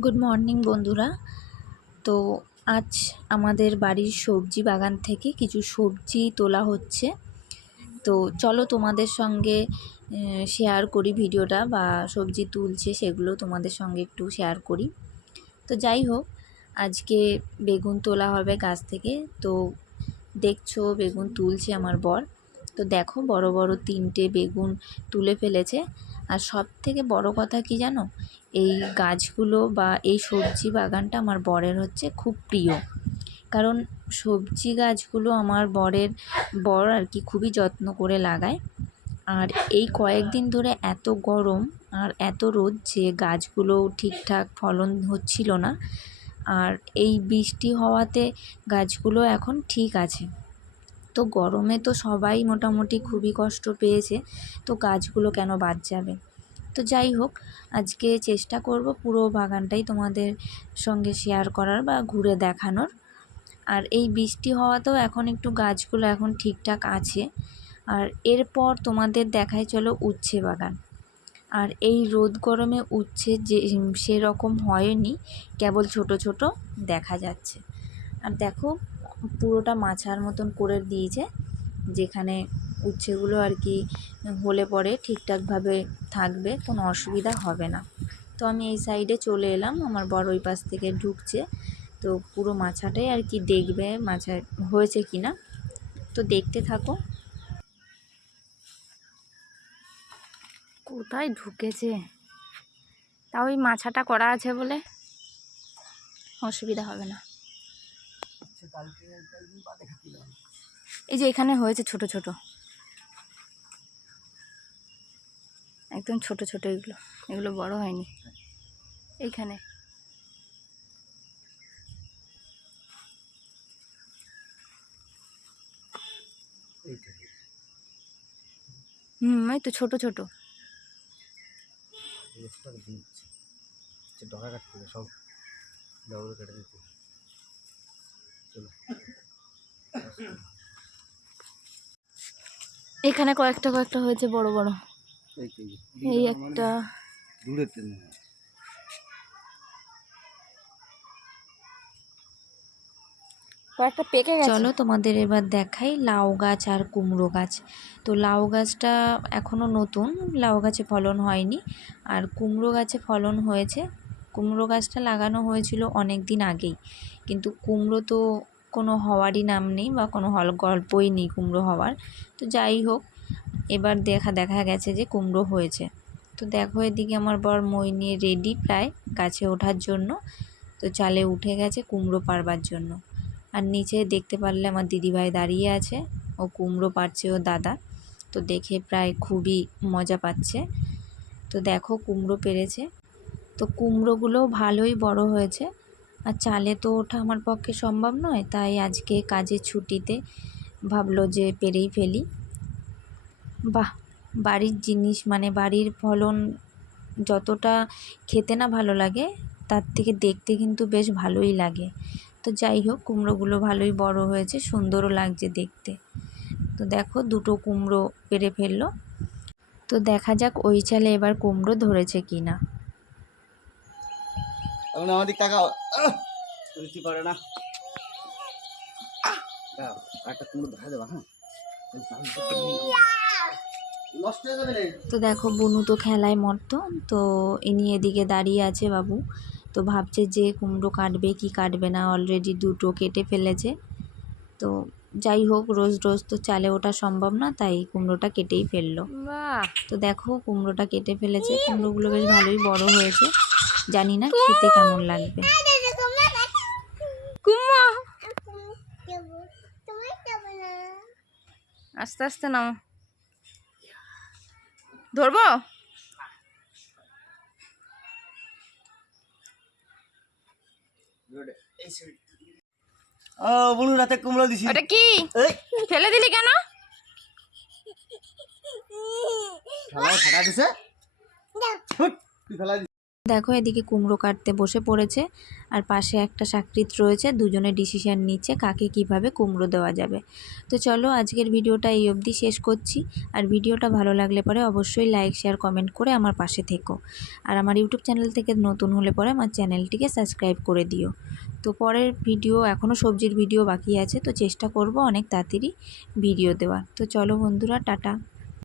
Good morning বন্ধুরা। তো আজ আমাদের বাড়ির সবজি বাগান থেকে কিছু সবজি তোলা হচ্ছে। তো চলো তোমাদের সঙ্গে শেয়ার করি ভিডিওটা, বা সবজি তুলছে সেগুলো তোমাদের সঙ্গে একটু শেয়ার করি। তো যাই হোক, আজকে বেগুন তোলা হবে গাছ থেকে। তো দেখছো বেগুন তুলছে আমার বর। তো দেখো বড় বড় 3টে বেগুন তুলে ফেলেছে। আর সব থেকে বড় কথা কি জানো, এই গাছগুলো বা এই সবজি বাগানটা আমার বরের হচ্ছে খুব প্রিয়। কারণ সবজি গাছগুলো আমার বর আর কি খুবই যত্ন করে লাগায়। আর এই কয়েকদিন ধরে এত গরম আর এত রোদ যে গাছগুলো ঠিকঠাক ফলন হচ্ছিল না। আর এই বৃষ্টি হওয়াতে গাছগুলো এখন ঠিক আছে। তো গরমে তো সবাই মোটামুটি খুবই কষ্ট পেয়েছে, তো গাছগুলো কেন বাদ যাবে। তো যাই হোক, আজকে চেষ্টা করব পুরো বাগানটাই তোমাদের সঙ্গে শেয়ার করার বা ঘুরে দেখানোর। আর এই বৃষ্টি হওয়াতেও এখন একটু গাছগুলো এখন ঠিকঠাক আছে। আর এরপর তোমাদের দেখাই চলো উচ্ছে বাগান। আর এই রোদ গরমে উচ্ছে যে সেরকম হয়নি, কেবল ছোট ছোট দেখা যাচ্ছে। আর দেখো পুরোটা মাচার মতন করে দিয়েছে, যেখানে উচ্ছেগুলো আর কি হলে পরে ঠিকঠাকভাবে থাকবে, কোনো অসুবিধা হবে না। তো আমি এই সাইডে চলে এলাম, আমার বড় ওই পাশ থেকে ঢুকছে। তো পুরো মাচাটাই আর কি দেখবে মাছা হয়েছে কি না। তো দেখতে থাকো। কোথায় ঢুকেছে, তাও ওই মাছাটা করা আছে বলে অসুবিধা হবে না। এই যে এখানে হয়েছে ছোট ছোট, একদম ছোট ছোট, এগুলো এগুলো বড় হয়নি। এইখানে এই তো ছোট ছোট। এখানে কয়েকটা হয়েছে বড় বড়। এই একটা কয়েকটা পেকে গেছে। চলো তোমাদের এবার দেখাই লাউ গাছ আর কুমড়ো গাছ। তো লাউ গাছটা এখনও নতুন, লাউ গাছে ফলন হয়নি। আর কুমড়ো গাছে ফলন হয়েছে। কুমড়ো গাছটা লাগানো হয়েছিল অনেক দিন আগেই, কিন্তু কুমড়ো তো কোনো হওয়ারই নাম নেই, বা কোনো গল্পই নেই কুমড়ো হওয়ার। তো যাই হোক, এবার দেখা গেছে যে কুমড়ো হয়েছে। তো দেখো এদিকে আমার বর মই নিয়ে রেডি প্রায় গাছে ওঠার জন্য। তো চালে উঠে গেছে কুমড়ো পারবার জন্য। আর নিচে দেখতে পারলে আমার দিদিভাই দাঁড়িয়ে আছে, ও কুমড়ো পারছে ও দাদা। তো দেখে প্রায় খুবই মজা পাচ্ছে। তো দেখো কুমড়ো পেরেছে। তো কুমড়োগুলো ভালোই বড় হয়েছে। আর চালে তো ওঠা আমার পক্ষে সম্ভব নয়, তাই আজকে কাজের ছুটিতে ভাবলো যে পেরেই ফেলি। বাহ, বাড়ির জিনিস মানে বাড়ির ফলন যতটা খেতে না ভালো লাগে, তার থেকে দেখতে কিন্তু বেশ ভালোই লাগে। তো যাই হোক, কুমড়োগুলো ভালোই বড় হয়েছে, সুন্দরও লাগছে দেখতে। তো দেখো দুটো কুমড়ো পেরে ফেললো। তো দেখা যাক ওই চালে এবার কুমড়ো ধরেছে কি না। আমাদের তাকাও, রুচি করে না। একটা কুমড়ো দেখা দেবা। হ্যাঁ, তো দেখো বুনু তো খেলায় মত্ত। তো ইনি এদিকে দাঁড়িয়ে আছে বাবু। তো ভাবছে যে কুমড়ো কাটবে কি কাটবে না, অলরেডি দুটো কেটে ফেলেছে। তো যাই হোক, রোজ রোজ তো চালে ওঠা সম্ভব না, তাই কুমড়োটা কেটেই ফেললো। তো দেখো কুমড়োটা কেটে ফেলেছে। কুমড়োগুলো বেশ ভালোই বড় হয়েছে, জানি না খেতে কেমন লাগবে। আস্তে আস্তে নাও, ধরবো। বলুন রাতে কুমড়ো দিছি। ওটা কি ফেলে দিলি কেন? ফাটা দিছে, তুই ফেলাই দেখো এদিকে কুমড়ো কাটতে বসে পড়েছে, আর পাশে একটা সাকরিত রয়েছে, দুজনে ডিসিশন নিচ্ছে কাকে কিভাবে কুমড়ো দেওয়া যাবে। তো চলো আজকের ভিডিওটা এই অবধি শেষ করছি। আর ভিডিওটা ভালো লাগলে পরে অবশ্যই লাইক শেয়ার কমেন্ট করে আমার পাশে থেকো। আর আমার ইউটিউব চ্যানেল থেকে নতুন হলে পরে আমার চ্যানেলটিকে সাবস্ক্রাইব করে দিও। তো পরের ভিডিও, এখনও সবজির ভিডিও বাকি আছে, তো চেষ্টা করব অনেক তাড়াতাড়ি ভিডিও দেওয়ার। তো চলো বন্ধুরা, টাটা।